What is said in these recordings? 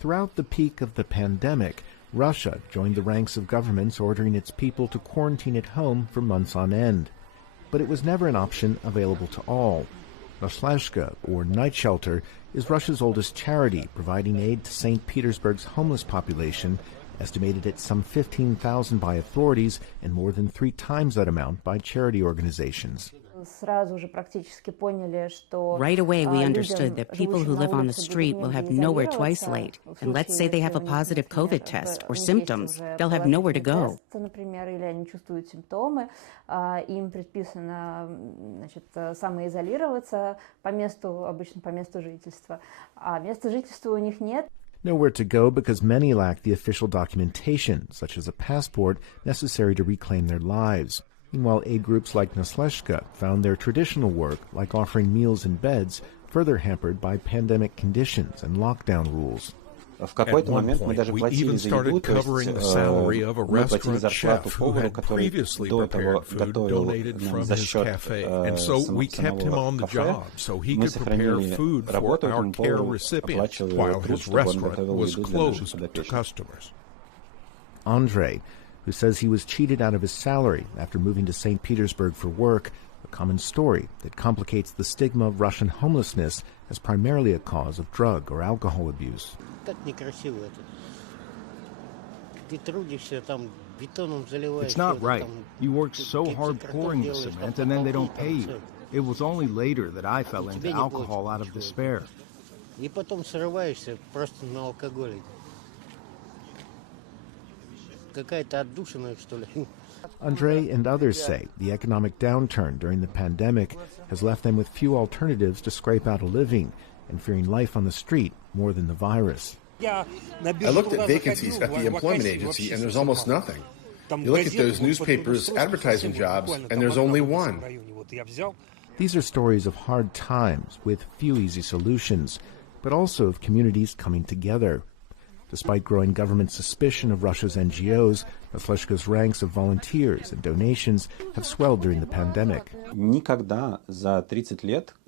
Throughout the peak of the pandemic, Russia joined the ranks of governments ordering its people to quarantine at home for months on end. But it was never an option available to all. Noshlazhka, or Night Shelter, is Russia's oldest charity, providing aid to St. Petersburg's homeless population, estimated at some 15,000 by authorities and more than 3 times that amount by charity organizations. Right away, we understood that people who live on the street will have nowhere to isolate. And let's say they have a positive COVID test or symptoms, they'll have nowhere to go. Nowhere to go because many lack the official documentation, such as a passport, necessary to reclaim their lives. Meanwhile, aid groups like Noshlazhka found their traditional work, like offering meals and beds, further hampered by pandemic conditions and lockdown rules. At one point, we even started covering the salary of a restaurant chef who had previously prepared food donated from his cafe. And so we kept him on the job so he could prepare food for our care recipients while his restaurant was closed to customers. Andrei, who says he was cheated out of his salary after moving to St. Petersburg for work, a common story that complicates the stigma of Russian homelessness as primarily a cause of drug or alcohol abuse. It's not right. You work so hard pouring the cement and then they don't pay you. It was only later that I fell into alcohol out of despair. Andrei and others say the economic downturn during the pandemic has left them with few alternatives to scrape out a living and fearing life on the street more than the virus. I looked at vacancies at the employment agency and there's almost nothing. You look at those newspapers advertising jobs and there's only one. These are stories of hard times with few easy solutions, but also of communities coming together. Despite growing government suspicion of Russia's NGOs, Noshlazhka's ranks of volunteers and donations have swelled during the pandemic.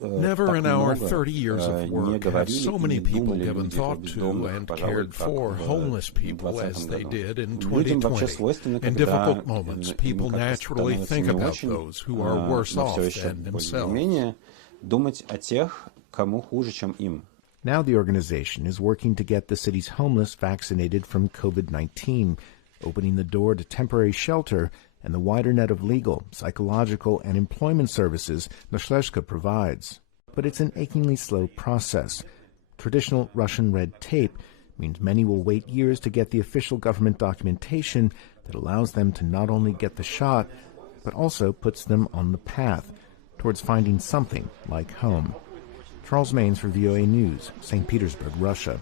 Never in our 30 years of work have so many people given thought to and cared for homeless people as they did in 2020. In difficult moments, people naturally think about those who are worse off than themselves. Now the organization is working to get the city's homeless vaccinated from COVID-19, opening the door to temporary shelter and the wider net of legal, psychological, and employment services Noshlazhka provides. But it's an achingly slow process. Traditional Russian red tape means many will wait years to get the official government documentation that allows them to not only get the shot, but also puts them on the path towards finding something like home. Charles Maines for VOA News, St. Petersburg, Russia.